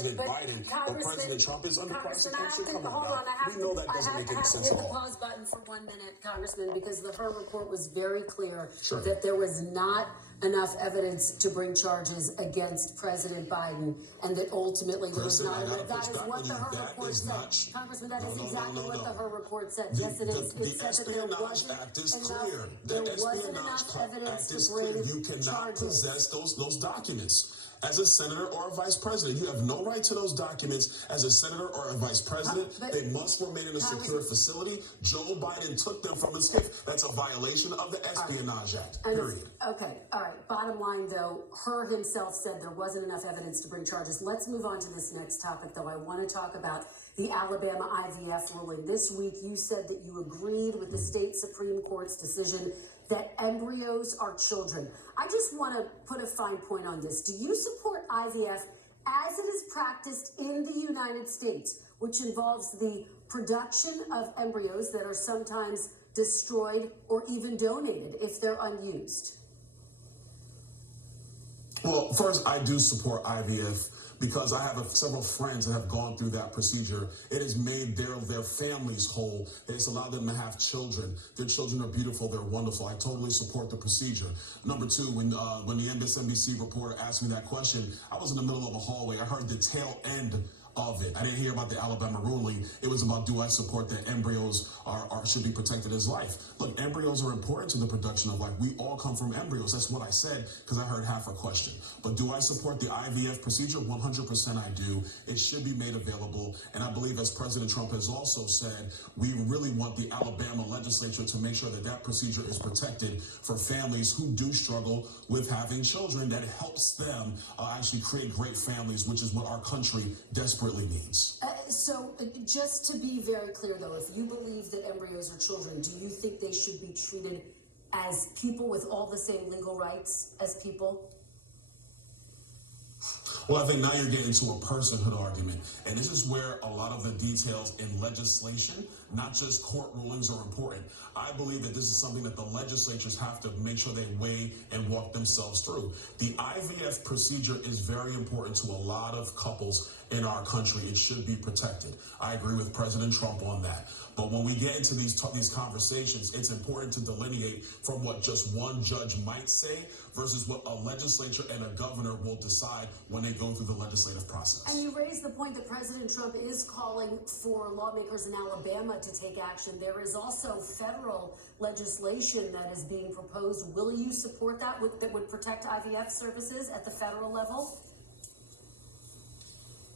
President Biden or President Trump is under prosecution. Come on, now. We know that doesn't make any sense at all. I have to hit the pause button for 1 minute, Congressman, because the Hur report was very clear that there was not enough evidence to bring charges against President Biden, and that ultimately there was not enough. That is what the Hur report said. Congressman, that is exactly what the Hur report said. Yes, it is. It said that there wasn't Act is enough, clear. there The wasn't enough Espionage evidence Act is to bring clear. You cannot charges. possess those documents. As a senator or a vice president, you have no right to those documents as a senator or a vice president. They must remain in a secure facility. Joe Biden took them from his gift. That's a violation of the Espionage Act, period. Okay, all right. Bottom line, though, Hur himself said there wasn't enough evidence to bring charges. Let's move on to this next topic, though. I want to talk about the Alabama IVF ruling. This week, you said that you agreed with the state Supreme Court's decision that embryos are children. I just want to put a fine point on this. Do you support IVF as it is practiced in the United States, which involves the production of embryos that are sometimes destroyed or even donated if they're unused? Well, first, I do support IVF because I have several friends that have gone through that procedure. It has made their families whole. It's allowed them to have children. Their children are beautiful. They're wonderful. I totally support the procedure. Number two, when the MSNBC reporter asked me that question, I was in the middle of a hallway. I heard the tail end of it. I didn't hear about the Alabama ruling. It was about, do I support that embryos should be protected as life? Look, embryos are important to the production of life. We all come from embryos. That's what I said because I heard half her question. But do I support the IVF procedure? 100% I do. It should be made available. And I believe, as President Trump has also said, we really want the Alabama legislature to make sure that that procedure is protected for families who do struggle with having children. That helps them actually create great families, which is what our country desperately needs. So just to be very clear, though, if you believe that embryos are children, do you think they should be treated as people with all the same legal rights as people? Well, I think now you're getting into a personhood argument. And this is where a lot of the details in legislation, not just court rulings, are important. I believe that this is something that the legislatures have to make sure they weigh and walk themselves through. The IVF procedure is very important to a lot of couples in our country. It should be protected. I agree with President Trump on that. But when we get into these conversations, it's important to delineate from what just one judge might say versus what a legislature and a governor will decide when they go through the legislative process. And you raised the point that President Trump is calling for lawmakers in Alabama to take action. There is also federal legislation that is being proposed. Will you support that would protect IVF services at the federal level?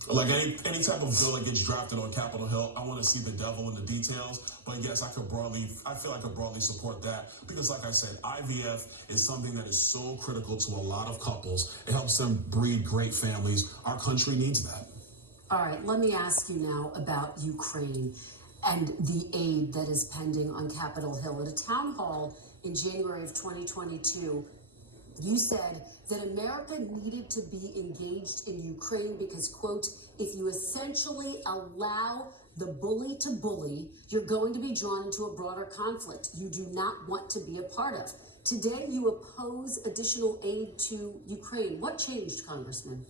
Like any type of bill that gets drafted on Capitol Hill, I want to see the devil in the details. But yes, I feel I could broadly support that because, like I said, IVF is something that is so critical to a lot of couples. It helps them breed great families. Our country needs that. All right, let me ask you now about Ukraine and the aid that is pending on Capitol Hill. At a town hall in January of 2022, you said that America needed to be engaged in Ukraine because, quote, if you essentially allow the bully to bully, you're going to be drawn into a broader conflict you do not want to be a part of. Today, you oppose additional aid to Ukraine. What changed, Congressman?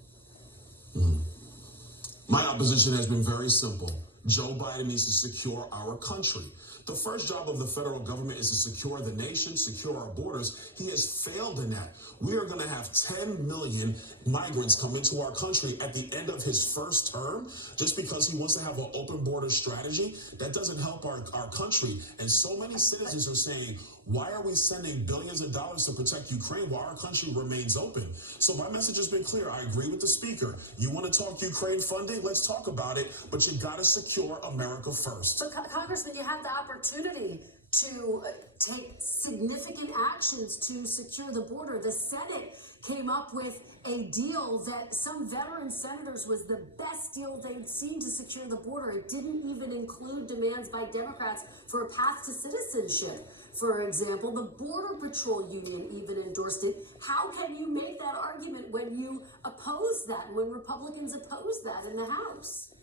My opposition has been very simple. Joe Biden needs to secure our country. The first job of the federal government is to secure the nation, secure our borders. He has failed in that. We are going to have 10 million migrants come into our country at the end of his first term just because he wants to have an open border strategy. That doesn't help our country. And so many citizens are saying, why are we sending billions of dollars to protect Ukraine while our country remains open? So my message has been clear. I agree with the speaker. You want to talk Ukraine funding? Let's talk about it. But you got to secure America first. But Congressman, you have the opportunity to take significant actions to secure the border. The Senate came up with a deal that some veteran senators was the best deal they'd seen to secure the border. It didn't even include demands by Democrats for a path to citizenship. For example, the Border Patrol Union even endorsed it. How can you make that argument when you oppose that, when Republicans oppose that in the House?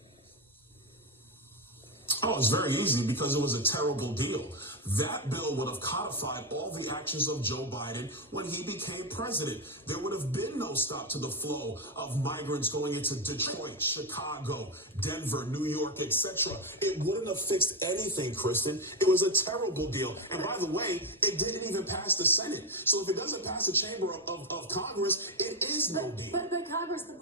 Oh, it's very easy because it was a terrible deal. That bill would have codified all the actions of Joe Biden when he became president. There would have been no stop to the flow of migrants going into Detroit, Chicago, Denver, New York, etc. It wouldn't have fixed anything, Kristen. It was a terrible deal. And by the way, it didn't even pass the Senate. So if it doesn't pass the chamber of Congress, it is no deal. But Congressman,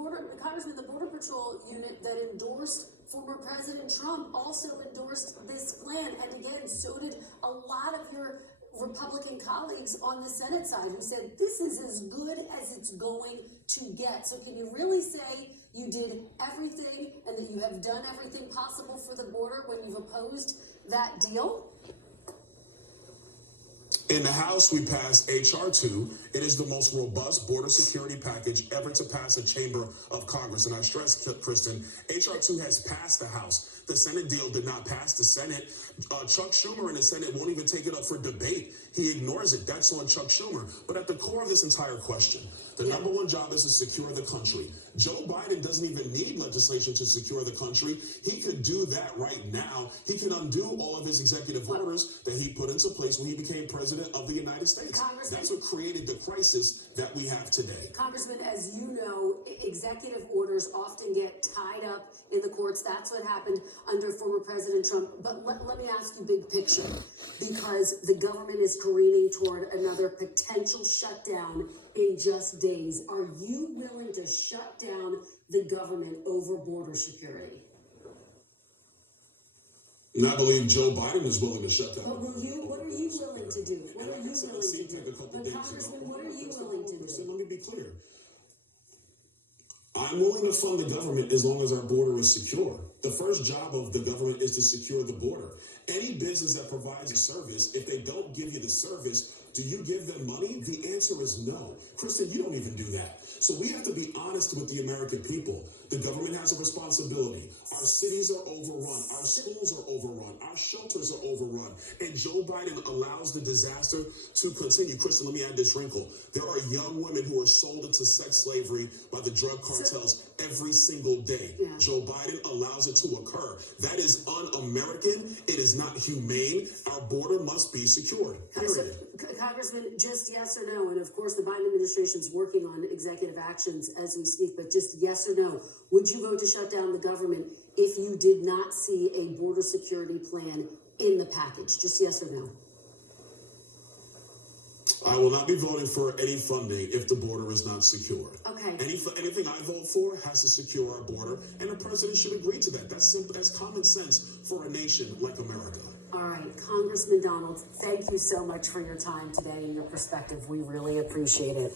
the Border Patrol unit that endorsed former President Trump also endorsed this plan. And again, so did a lot of your Republican colleagues on the Senate side who said this is as good as it's going to get. So can you really say you did everything and that you have done everything possible for the border when you've opposed that deal? In the House, we passed H.R. 2. It is the most robust border security package ever to pass a chamber of Congress. And I stress, Kristen, H.R. 2 has passed the House. The Senate deal did not pass the Senate. Chuck Schumer in the Senate won't even take it up for debate. He ignores it. That's on Chuck Schumer. But at the core of this entire question, the number one job is to secure the country. Joe Biden doesn't even need legislation to secure the country. He could do that right now. He can undo all of his executive orders that he put into place when he became president of the United States. That's what created the crisis that we have today. Congressman, as you know, executive orders often get tied up in the courts. That's what happened under former President Trump. But let me ask you big picture, because the government is careening toward another potential shutdown in just days. Are you willing to shut down the government over border security? And I believe Joe Biden is willing to shut down. But what are you willing to do? What are you willing to do? But Congressman, what are you willing to do? Let me be clear. I'm willing to fund the government as long as our border is secure. The first job of the government is to secure the border. Any business that provides a service, if they don't give you the service, do you give them money? The answer is no. Kristen, you don't even do that. So we have to be honest with the American people. The government has a responsibility. Our cities are overrun. Our schools are overrun. Our shelters are overrun. And Joe Biden allows the disaster to continue. Kristen, let me add this wrinkle. There are young women who are sold into sex slavery by the drug cartels every single day. Yeah. Joe Biden allows it to occur. That is un-American. It is not humane. Our border must be secured. Period. Congressman, just yes or no, and of course the Biden administration is working on executive actions as we speak, but just yes or no, would you vote to shut down the government if you did not see a border security plan in the package? Just yes or no? I will not be voting for any funding if the border is not secure. Okay. Anything I vote for has to secure our border, and the president should agree to that. That's simple. That's common sense for a nation like America. All right, Congressman Donald, thank you so much for your time today and your perspective. We really appreciate it.